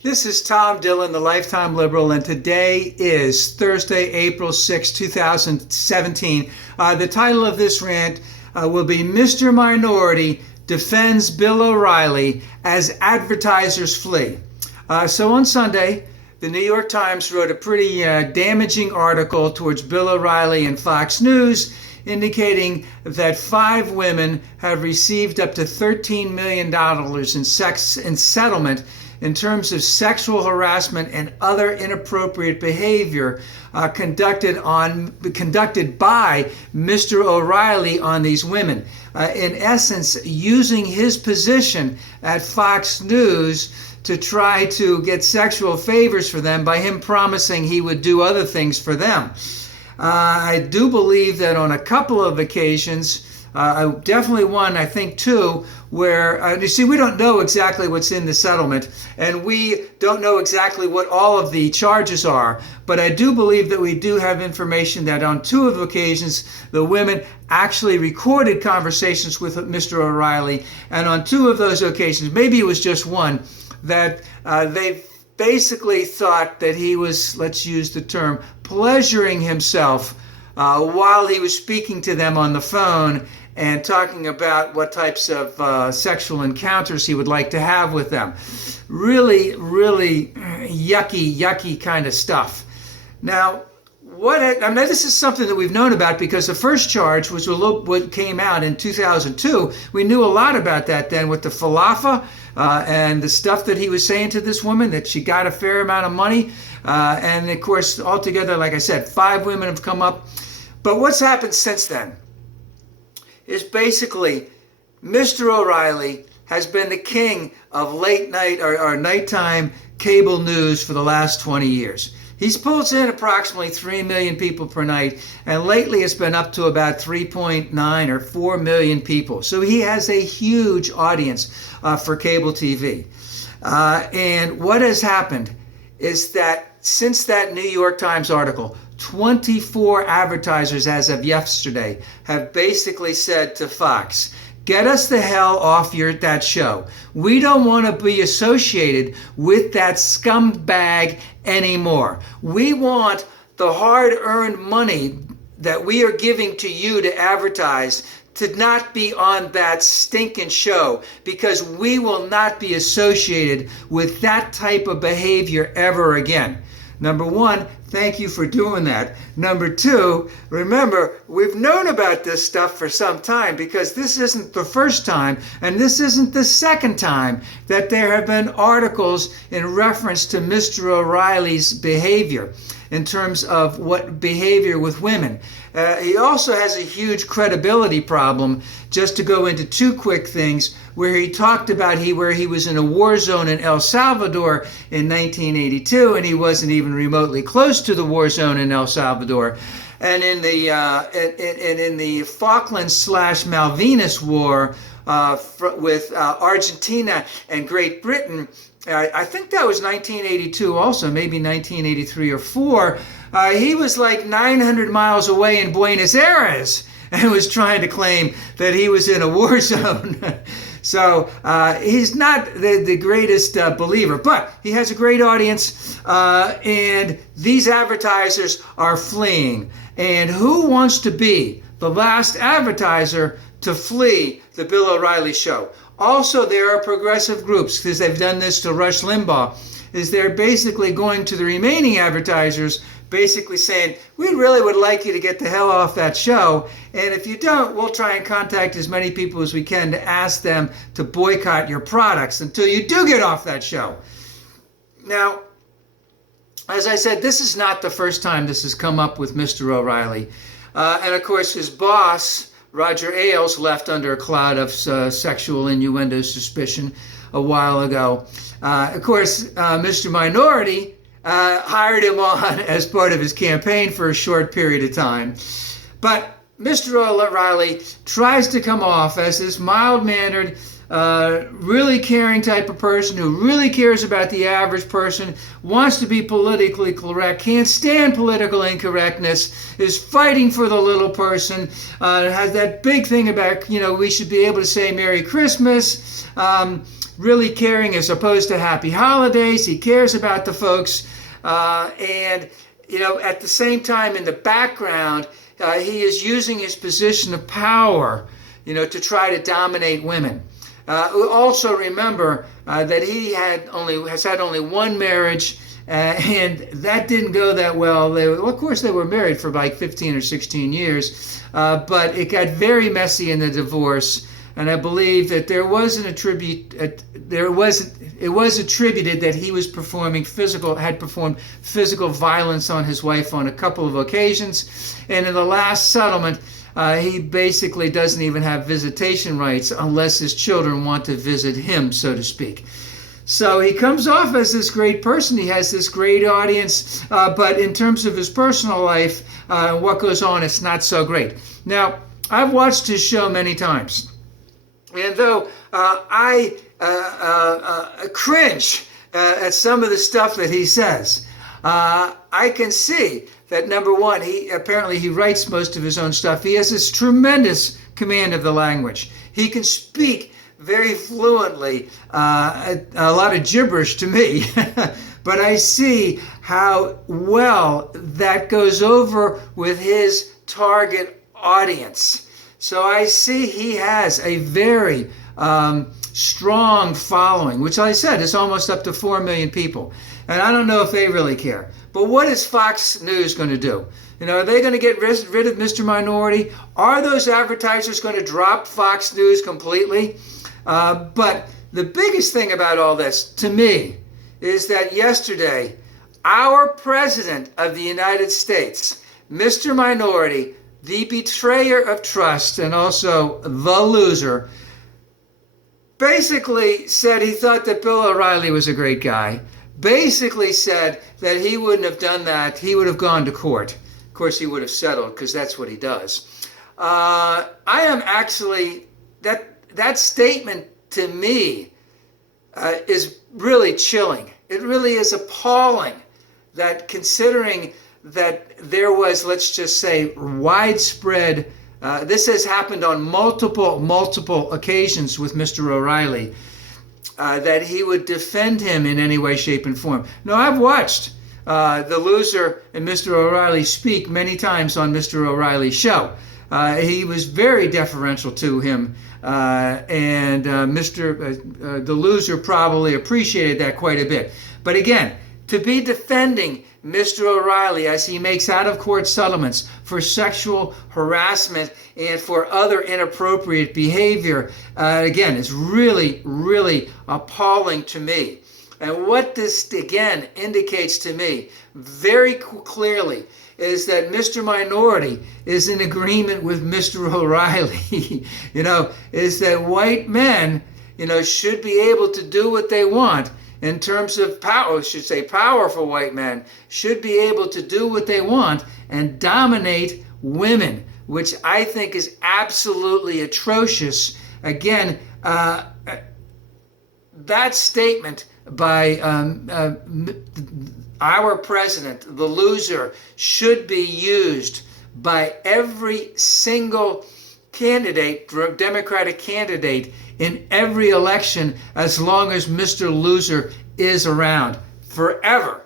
This is Tom Dillon, the Lifetime Liberal, and today is Thursday, April 6, 2017. The title of this rant will be Mr. Minority Defends Bill O'Reilly as Advertisers Flee. So on Sunday, the New York Times wrote a pretty damaging article towards Bill O'Reilly and Fox News, indicating that 5 women have received up to $13 million in settlement in terms of sexual harassment and other inappropriate behavior conducted by Mr. O'Reilly on these women. In essence, using his position at Fox News to try to get sexual favors for them by him promising he would do other things for them. I do believe that on a couple of occasions, definitely one, I think two, where, you see, we don't know exactly what's in the settlement, and we don't know exactly what all of the charges are, but I do believe that we do have information that on 2 of the occasions, the women actually recorded conversations with Mr. O'Reilly, and on 2 of those occasions, maybe it was just one, that they basically thought that he was, let's use the term, pleasuring himself while he was speaking to them on the phone and talking about what types of sexual encounters he would like to have with them. Really, really yucky kind of stuff. Now, this is something that we've known about because the first charge was what came out in 2002. We knew a lot about that then with the falafel and the stuff that he was saying to this woman, that she got a fair amount of money. And of course, altogether, like I said, 5 women have come up. But what's happened since then is basically Mr. O'Reilly has been the king of late night or nighttime cable news for the last 20 years. He pulls in approximately 3 million people per night, and lately it's been up to about 3.9 or 4 million people. So he has a huge audience for cable TV. And what has happened is that since that New York Times article, 24 advertisers as of yesterday have basically said to Fox, get us the hell off that show. We don't want to be associated with that scumbag anymore. We want the hard-earned money that we are giving to you to advertise to not be on that stinking show, because we will not be associated with that type of behavior ever again. Number 1, thank you for doing that. Number 2, remember, we've known about this stuff for some time, because this isn't the first time and this isn't the second time that there have been articles in reference to Mr. O'Reilly's behavior in terms of what behavior with women. He also has a huge credibility problem, just to go into 2 quick things, where he talked about where he was in a war zone in El Salvador in 1982, and he wasn't even remotely close to the war zone in El Salvador. And in the Falklands/Malvinas War with Argentina and Great Britain, I think that was 1982 also, maybe 1983 or 4. He was like 900 miles away in Buenos Aires and was trying to claim that he was in a war zone. So he's not the greatest believer, but he has a great audience, and these advertisers are fleeing. And who wants to be the last advertiser to flee the Bill O'Reilly show? Also, there are progressive groups, because they've done this to Rush Limbaugh, is they're basically going to the remaining advertisers, basically saying, we really would like you to get the hell off that show, and if you don't, we'll try and contact as many people as we can to ask them to boycott your products until you do get off that show. Now, as I said, this is not the first time this has come up with Mr. O'Reilly. And of course, his boss, Roger Ailes, left under a cloud of sexual innuendo suspicion a while ago. Of course, Mr. Minority hired him on as part of his campaign for a short period of time. But Mr. O'Reilly tries to come off as this mild-mannered, really caring type of person who really cares about the average person, wants to be politically correct, can't stand political incorrectness, is fighting for the little person, has that big thing about, we should be able to say Merry Christmas, really caring as opposed to Happy Holidays. He cares about the folks. And at the same time, in the background, he is using his position of power, to try to dominate women. Also remember that he has had only one marriage, and that didn't go that well. Of course, they were married for like 15 or 16 years, but it got very messy in the divorce. And I believe that it was attributed that he had performed physical violence on his wife on a couple of occasions. And in the last settlement, he basically doesn't even have visitation rights unless his children want to visit him, so to speak. So he comes off as this great person. He has this great audience, but in terms of his personal life, what goes on, it's not so great. Now, I've watched his show many times. And though I cringe at some of the stuff that he says, I can see that, number one, he writes most of his own stuff. He has this tremendous command of the language. He can speak very fluently, a lot of gibberish to me, but I see how well that goes over with his target audience. So I see he has a very strong following, which I said is almost up to 4 million people. And I don't know if they really care. But what is Fox News going to do? Are they going to get rid of Mr. Minority? Are those advertisers going to drop Fox News completely? But the biggest thing about all this, to me, is that yesterday, our President of the United States, Mr. Minority, the betrayer of trust and also the loser, basically said he thought that Bill OReilly was a great guy, basically said that he wouldn't have done that, he would have gone to court. Of course, he would have settled because that's what he does. I am actually, that statement to me is really chilling. It really is appalling that, considering that there was, let's just say, widespread, this has happened on multiple occasions with Mr. OReilly, that he would defend him in any way, shape, and form. Now, I've watched the loser and Mr. OReilly speak many times on Mr. OReilly's show. He was very deferential to him, and the loser probably appreciated that quite a bit. But again, to be defending Mr. OReilly as he makes out-of-court settlements for sexual harassment and for other inappropriate behavior, again, is really, really appalling to me. And what this, again, indicates to me very clearly is that Mr. Minority is in agreement with Mr. OReilly, is that white men, should be able to do what they want in terms of power, powerful white men should be able to do what they want and dominate women, which I think is absolutely atrocious. Again, that statement by our president, the loser, should be used by every single candidate, Democratic candidate, in every election as long as Mr. Loser is around forever.